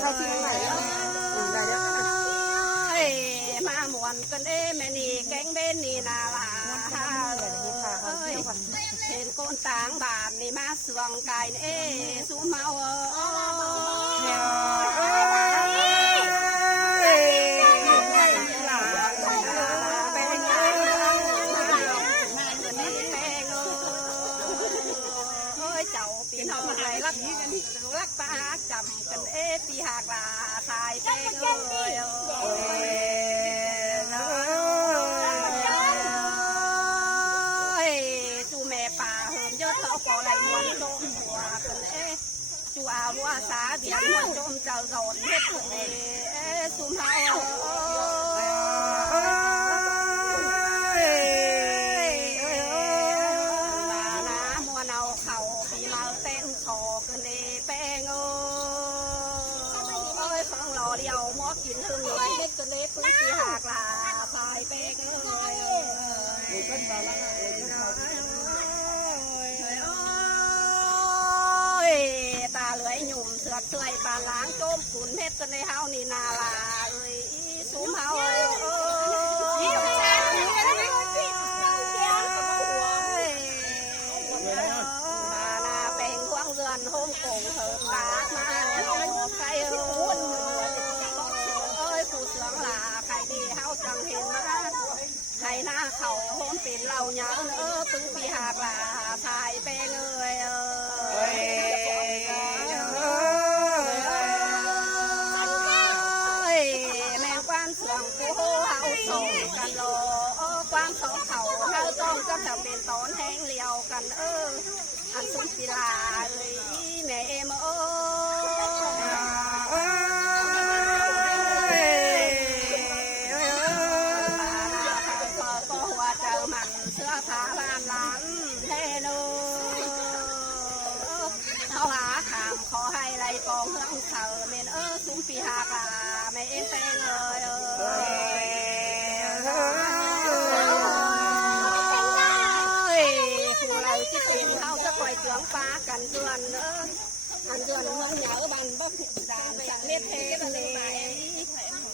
เข้าที่ไหนได้เดี๋ยวมามวนกันแม่นี่แกงเบนนี่นาลาเห็นคนต่างบ้านนี่มาสวงไก่สูเมาปีน้องอะไรรักป้าจำกันปีหากลาทายเป้เลยจูแม่ป่าเหิมยศเขาก่อไรมวนโจมหัวกันจูอาวัวสาเดียนมวนโจมเจ้าโดนเฮ็ดสูมเฮาเดียวมอกินถึงเลยเล็กจนเล็กพื้นที่หากลาพายเป๊กเลยตาเหลือยหยุ่มเสือเฉยปานล้างโจมขุนเม็ดกันในเฮานี่นาลาสูมเฮานาแปลงควงเรือนโฮมโป่งเถิดตามาใครผู้เสืองลาใครดีเฮาจังเห็นมาใครหน้าเขาโฮมเป็นเราเนาปึ้งปีหากลาชายเป้งแมงกวานเสืองผู้เฮาส่งกันโลกวางสองเขาเฮาจ้องก็จะเป็นตอนแห้งเลี้ยวกันอันสุดปีลาแม่เมพาลานล้านเทโนเขาหาขามขอให้ไรกองเฮืองเธอเมนซุ้มปีหากาไม่เอ็นเต้งเลยผู้เราที่เป็นเขาจะคอยเจืองฟ้ากันเตือนอันเตือนเงินเหนียวบันบกดานสังเม็ดเททะเล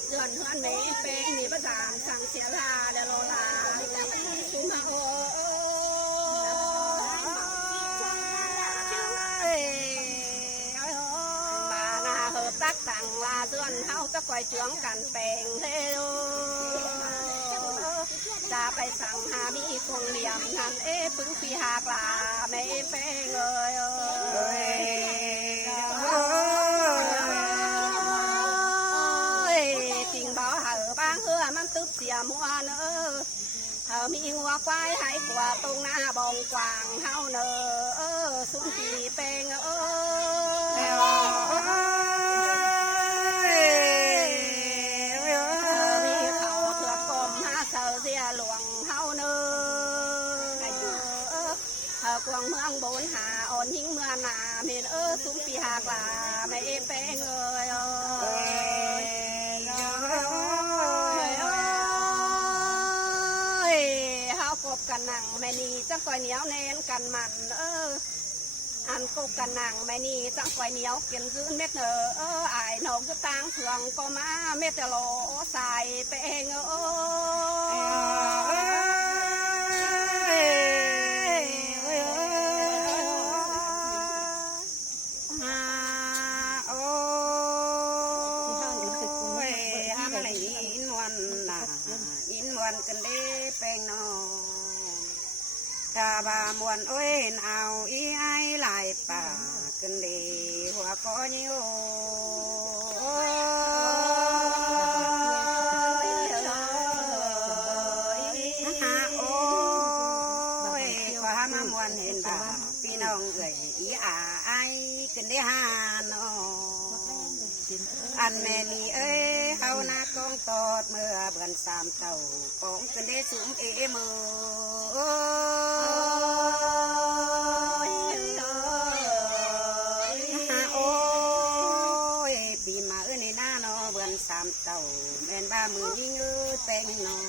เตือนเงินเมย์เป็นมีประดานสั่งเสียลาเดโลลาซุ้มโตักต่างลาเดือนเฮาจะคอยเจืองกันแปลงเทโลจะไปสั่งหามีคงเหลี่ยมนั่นปึ้งปีหากลาไม่เป้งเลยจริงบ่เหอบางเฮือมันตึบเสียมัวเฮามีหัวควายให้กว่าตรงหน้าบองกวางเฮาสุนปีเป้งกวางเมืองโบนหาอ่อนหิ้งเมืองนาเมนซุ้มปีหากลาไม่เป้งเฮากบกันหนังแม่นีจังก่อยเหนียวเน้นกันมันอันกบกันหนังแม่นีจังก่อยเหนียวกินซื้อเม็ดอายนกก็ตั้งเถื่องก็มาเม็ดโลใส่เป้งกันเด้แป้งนอตาบามวนโอ้ยเอาอีไอลายป่ากันเด้หัวก้อนโยโอ้ยความมามวนเห็นบ่าพี่น้องเอ๋ยอีอาไอกันเด้ฮานออันแม่นี่เอ้ยเขาหน้ากองตอดเมื่อเบือนสามเต่ากองกันได้สูงมืโอ้ยปีมาในหน้าเนาะเบือนสามเต่าแม่นบ้ามือยิ่งแป้งเนาะ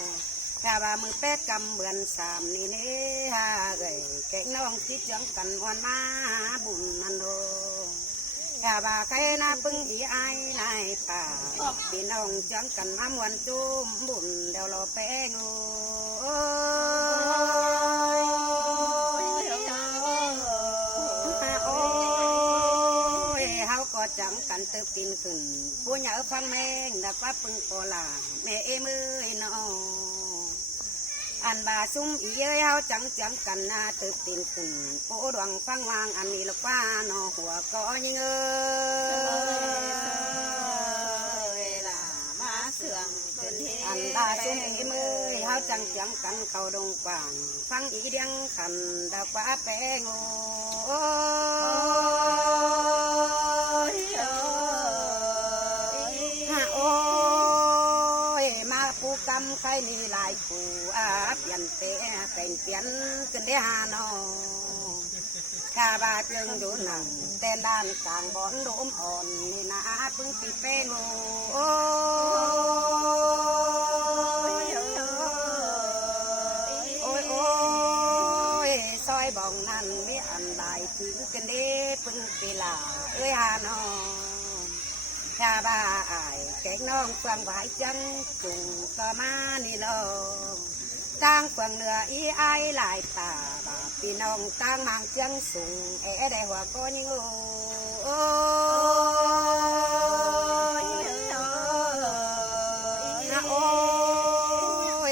ข้าบ้ามือแป๊ดกำเบือนสามนี่เน่ฮะเอ้ยแกงน้องคิดจังกันวันมาบุญนันโด กะบาไก่นาปึงอีไอ นายป่าพี่น้องจังกันมามวนจุ่มบุญเดี๋ยวเราแป้งโอ้ยเฮาก็จังกันเติบตินขึ้นผู้เหยาฟังแมงดักว่าปึงโกลาแม่เอ้มือน้องอันบาซุ่มอีเอ้ยเฮาจังกันนาตึกตินขึ้นโปดวงฟังวางอันนี้ละว่าหนอหัวก็ยิงล่ะมาเสื่องอันบาซุ่มอีเอ้ยเฮาจังกันเข้าดงกว้างฟังอีเดียงขันดอกว่าแป้งโอ้กำใครนี่ลายกูเปลี่ยนเปลี่ยนกันได้หาน้องข้าบาจึงดูหนังแต่ด้านกลางบ่อนโดมอ่อนนี่นะปึ้งปีเป็นโอ้ยซอยบ่องนั่นไม่อันใดถือกันได้ปึ้งปีลาเอ้ยหาน้องข้าบ้าอายแกงน้องฟังไหวจังจุงก็มานี่ลองตั้งฟังเหนืออีไอหลายตาบาพี่น้องตั้งมังจังสูงได้หัวก็ยิงโอ้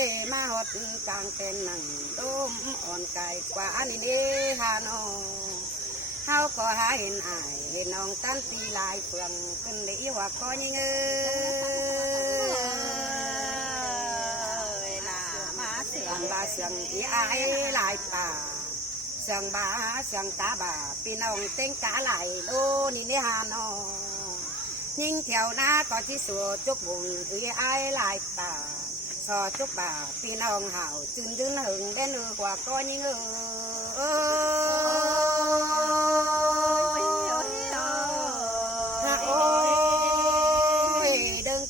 ยมาหดกลางเป็นหนังต้มอ่อนไก่กว่านี่เด้ฮาน้องเฮาก็หาเห็นอายเห็นน้องตั้นปีลายเฟืองขึ้นได้ว่าก็ยิงมาเสืองบาเสืองอีอายลายป่าเสืองบาเสืองตาบาพี่น้องเต็งกาไหลโดนี่นี่ฮาน้องยิงแถวหน้าก็ที่สัวจุกบุญอีอายลายป่าสอจุกบาพี่น้องเห่าจืนยืนหึงได้เนื้อกว่าก็ยิง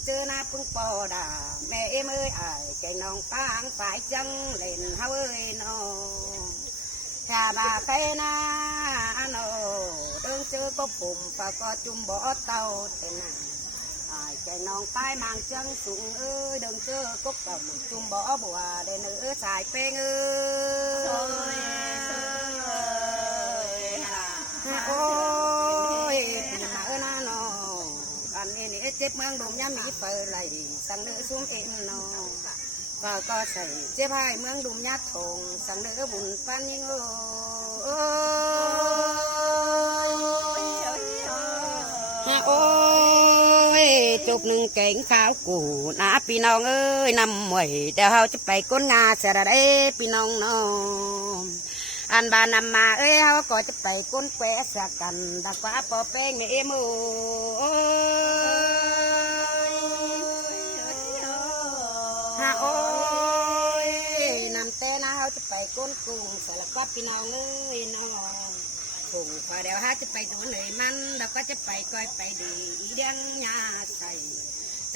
เจอหน้าพึ่งปอดาแม่เอ้ยอายใจน้องปางฝ่ายจังเล่นเฮาเอ้ยน้องถ้าบาใครนาโนเดินเจอก็ปุ่มปากก็จุ่มบ่อเต่าเต็นน่ะอายใจน้องปายมังจังสูงเอ้ยเดินเจอก็กับจุ่มบ่อบัวเดินเอ้ยสายเป้งเอ้ยโอ้ยหาหน้าน้องอันนี้นี่เจ็บเมืองดงยามีเปิดไหลสังเนื้อซุ้มเอ็นน้องก็ใส่เจ็บให้เมืองดุมยัดทงสังเนื้อบุญปันยิงโอ้ยจุบหนึ่งเก่งข้าวกูนะพี่น้องเอ้ยนำหมวยเดี๋ยวเราจะไปก้นงาเสระได้พี่น้องน้องอันบานำมาเอ้ยเขาก็จะไปก้นแควสกันดักว่าปอแป้งเอมูโอ้ยนำเต้นะเขาจะไปก้นกุ้งสลักว่าพี่น้องเอ้ยน้องกุ้งพอเดี๋ยวเขาจะไปดูเลยมันเราก็จะไปก้อยไปดีอีเดียงยาใส่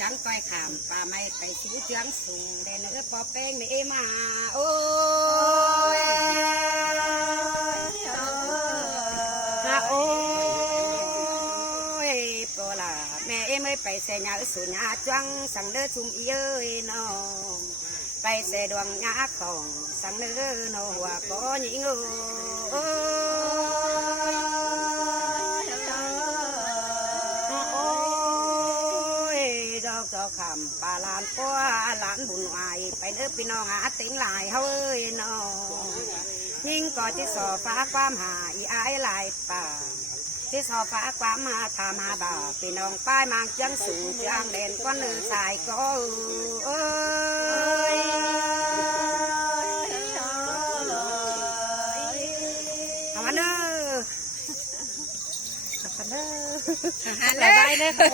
จังก้อยขามป่าไม่ไปชูเจียงสูงได้เนื้อปอแป้งเอมาโอ้ยโอ้ยโปล่าแม่ไม่ไปเสียหน้าสุญญาจังสั่งเด้อชุมเอ้ยน้องไปเสียดวงหน้าของสั่งเด้อน้องว่าก็ยิงโอ้ยเจ้าคำปลาลานป้าหลานบุญไหวไปเด้อพี่น้องหาติงหลายเฮ้ยน้องยิ่งก่อที่สอฟ้าความหาอีอายลายป่าที่สอฟ้าความมาทามาบ่าพี่น้องป้ายมังจังสูงจังเด่นก้อนเนื้อสายก็เอ้ยเอามาเด้อเอามาเด้อ